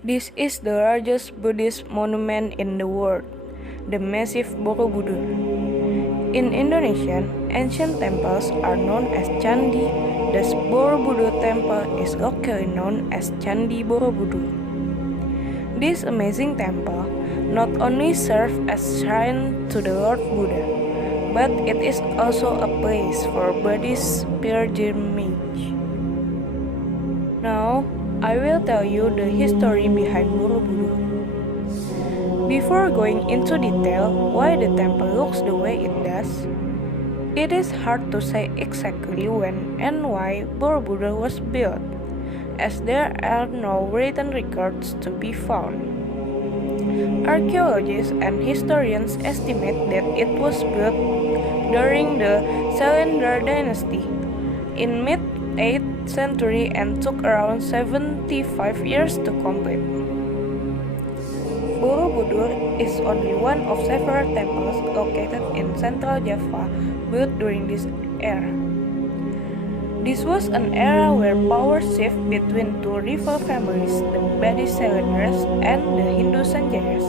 This is the largest Buddhist monument in the world, the massive Borobudur. In Indonesia, ancient temples are known as candi. The Borobudur temple is locally known as Candi Borobudur. This amazing temple not only serves as shrine to the Lord Buddha, but it is also a place for Buddhist pilgrimage. Now, I will tell you the history behind Borobudur. Before going into detail why the temple looks the way it does, it is hard to say exactly when and why Borobudur was built, as there are no written records to be found. Archaeologists and historians estimate that it was built during the Salandar dynasty in mid-8th century and took around 75 years to complete. Borobudur is only one of several temples located in central Java built during this era. This was an era where power shifted between two rival families, the Badi Salandars and the Hindu Sanjayas.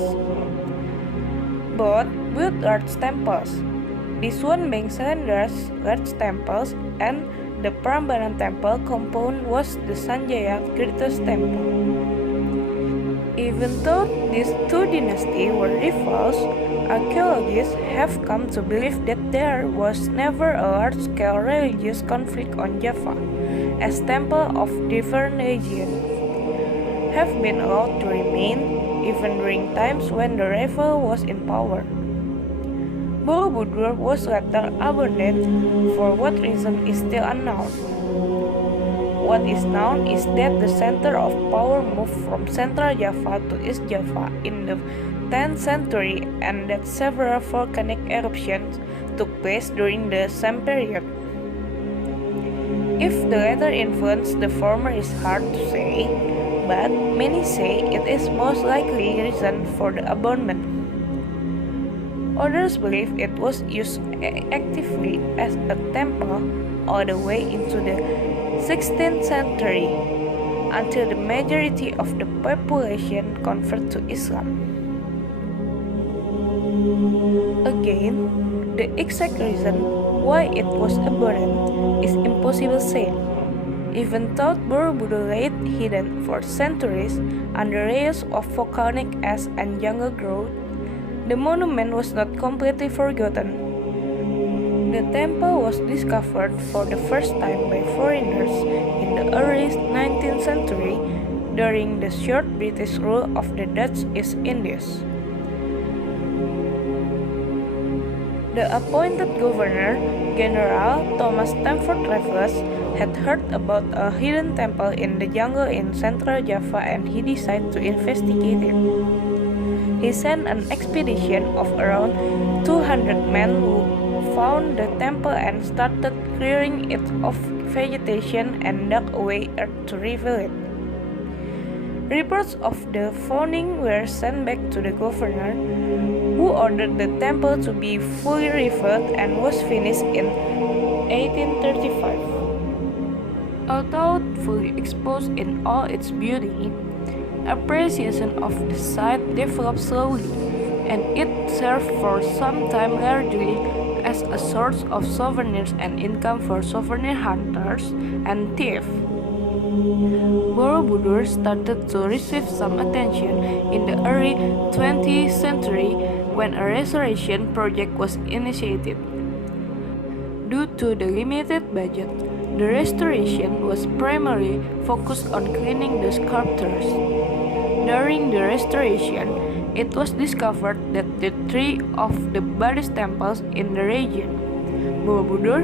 Both built large temples, this one being Salandar's large temples, and the Prambanan temple compound was the Sanjaya greatest temple. Even though these two dynasties were rivals, archaeologists have come to believe that there was never a large-scale religious conflict on Java, as temples of different religions have been allowed to remain even during times when the rival was in power. Borobudur was later abandoned, for what reason is still unknown. What is known is that the center of power moved from Central Java to East Java in the 10th century and that several volcanic eruptions took place during the same period. If the latter influenced the former is hard to say, but many say it is most likely reason for the abandonment. Others believe it was used actively as a temple all the way into the 16th century, until the majority of the population converted to Islam. Again, the exact reason why it was abandoned is impossible to say. Even though Borobudur lay hidden for centuries under layers of volcanic ash and jungle growth, the monument was not completely forgotten. The temple was discovered for the first time by foreigners in the early 19th century during the short British rule of the Dutch East Indies. The appointed Governor General Thomas Stamford Raffles had heard about a hidden temple in the jungle in central Java and he decided to investigate it. He sent an expedition of around 200 men who found the temple and started clearing it of vegetation and dug away earth to reveal it. Reports of the finding were sent back to the governor, who ordered the temple to be fully rebuilt and was finished in 1835. Although fully exposed in all its beauty, appreciation of the site developed slowly, and it served for some time largely as a source of souvenirs and income for souvenir hunters and thieves. Borobudur started to receive some attention in the early 20th century when a restoration project was initiated. Due to the limited budget, the restoration was primarily focused on cleaning the sculptures. During the restoration, it was discovered that the three of the Buddhist temples in the region, Borobudur,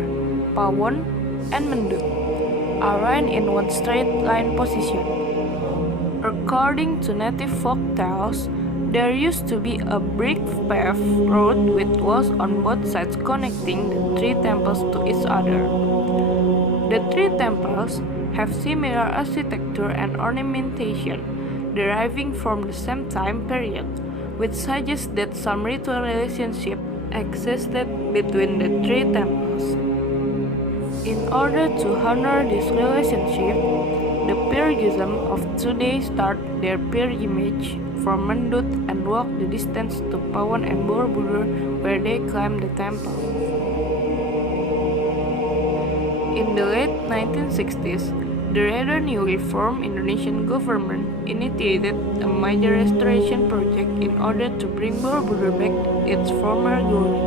Pawon, and Mendut, are aligned in one straight line position. According to native folk tales, there used to be a brick paved road with walls on both sides connecting the three temples to each other. The three temples have similar architecture and ornamentation, deriving from the same time period, which suggests that some ritual relationship existed between the three temples. In order to honor this relationship, the pilgrims of today start their pilgrimage from Mendut and walk the distance to Pawon and Borobudur, where they climb the temple. In the late 1960s, the rather newly formed Indonesian government initiated a major restoration project in order to bring Borobudur back its former glory.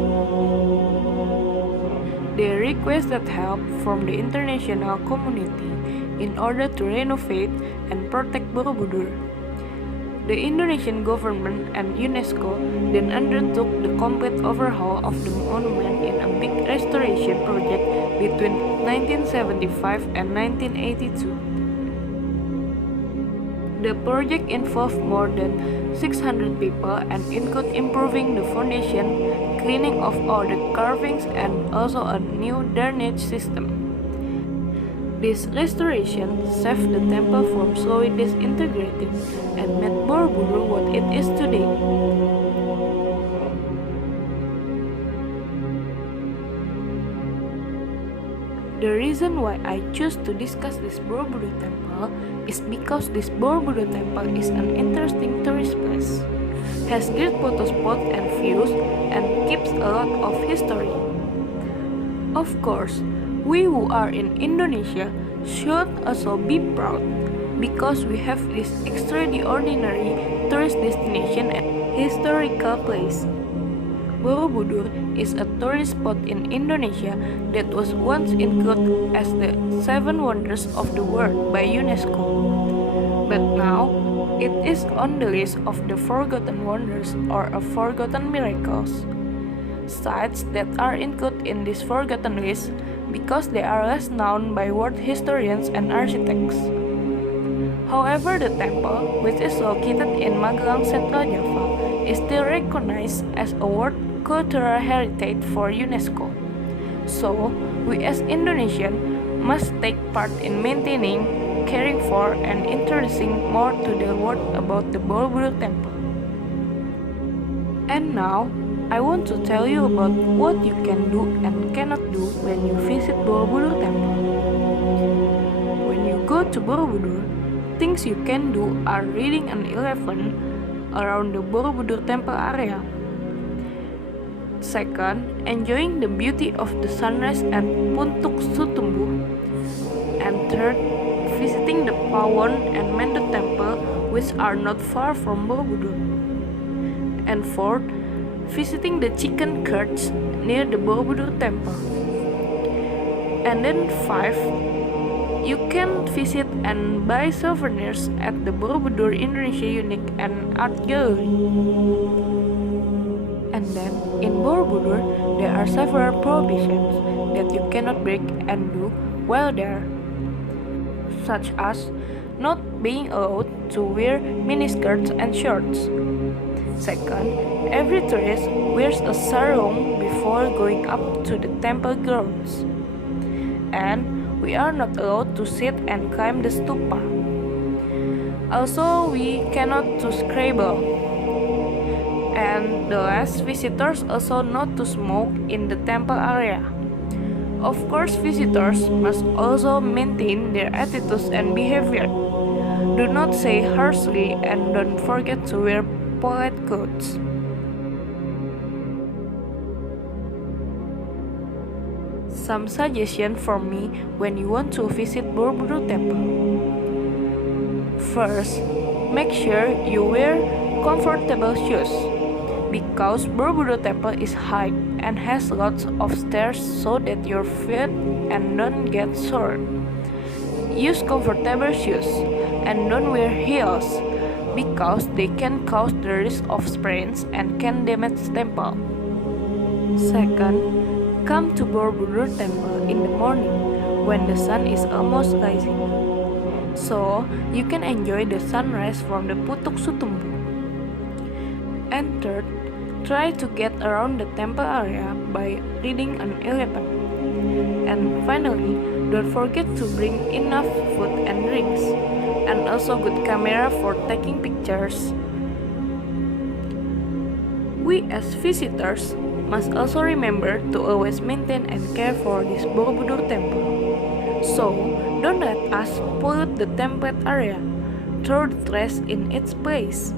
They requested help from the international community in order to renovate and protect Borobudur. The Indonesian government and UNESCO then undertook the complete overhaul of the monument in a big restoration project between 1975 and 1982. The project involved more than 600 people and included improving the foundation, cleaning of all the carvings, and also a new drainage system. This restoration saved the temple from slowly disintegrating and made Borobudur what it is today. The reason why I choose to discuss this Borobudur temple is because this Borobudur temple is an interesting tourist place, has great photo spots and views, and keeps a lot of history. Of course, we who are in Indonesia should also be proud because we have this extraordinary tourist destination and historical place. Borobudur is a tourist spot in Indonesia that was once included as the 7 Wonders of the World by UNESCO. But now, it is on the list of the Forgotten Wonders or Forgotten Miracles. Sites that are included in this forgotten list because they are less known by world historians and architects. However, the temple, which is located in Magelang, Central Java, is still recognized as a World Cultural Heritage for UNESCO. So, we as Indonesians must take part in maintaining, caring for, and introducing more to the world about the Borobudur temple. And now, I want to tell you about what you can do and cannot do when you visit Borobudur temple. When you go to Borobudur, things you can do are reading an elephant around the Borobudur temple area. Second, enjoying the beauty of the sunrise at Puntuk Sutumbu. And third, visiting the Pawon and Mendut temple, which are not far from Borobudur. And fourth, visiting the chicken courts near the Borobudur temple. And then 5, you can visit and buy souvenirs at the Borobudur Indonesia Unique and Art Gallery. And then, in Borobudur, there are several prohibitions that you cannot break and do while there, such as not being allowed to wear miniskirts and shorts. Second, every tourist wears a sarong before going up to the temple grounds. And we are not allowed to sit and climb the stupa. Also, we cannot to scribble. And the last, visitors also not to smoke in the temple area. Of course, visitors must also maintain their attitudes and behavior. Do not say harshly and don't forget to wear polite clothes. Some suggestions from me when you want to visit Borobudur temple. First, make sure you wear comfortable shoes because Borobudur temple is high and has lots of stairs so that your feet and don't get sore. Use comfortable shoes and don't wear heels because they can cause the risk of sprains and can damage temple. Second, come to Borobudur temple in the morning when the sun is almost rising, so you can enjoy the sunrise from the Puntuk Sutumbu. And third, try to get around the temple area by riding an elephant. And finally, don't forget to bring enough food and drinks, and also good camera for taking pictures. We as visitors must also remember to always maintain and care for this Borobudur temple. So, Don't let us pollute the template area. Throw the trash in its place.